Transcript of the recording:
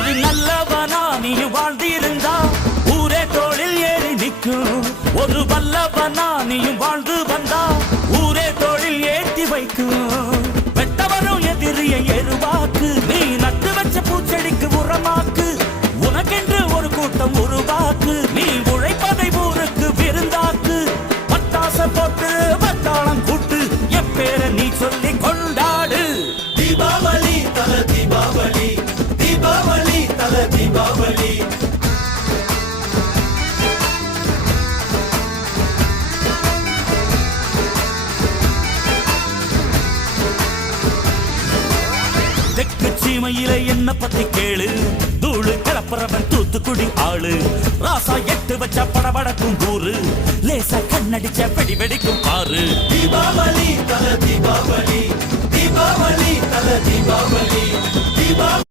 ஒரு நல்லவனா நீ வாழ்ந்திருந்தா ஊரே தோளில் ஏறி நிற்கும் ஒரு வல்லவனா நீயும் வாழ்ந்து வந்தா ஊரே தோளில் ஏற்றி வைக்கும் வெட்டவரும் எதிரியை எருவாக்கு நீ நட்டு வச்ச பூச்செடிக்கு உரமாக்கு உனக்கென்று ஒரு கூட்டம் உருவாக்கு நீ உழைப்பதை ஊருக்கு விருந்தாக்கு பட்டாச போட்டு பட்டாளம் கூட்டு என் நீ சொல்லிக் கொள் தீபாவளி சீமையில என்ன பத்தி கேளு தூளு கிளப்புறவன் தூத்துக்குடி ஆளு ராசா எட்டு வச்ச படபடக்கும் கூறு லேசா கண்ணடிச்ச வெடி வெடிக்கும் ஆறு தீபாவளி தல தீபாவளி தீபாவளி தல தீபாவளி தீபாவளி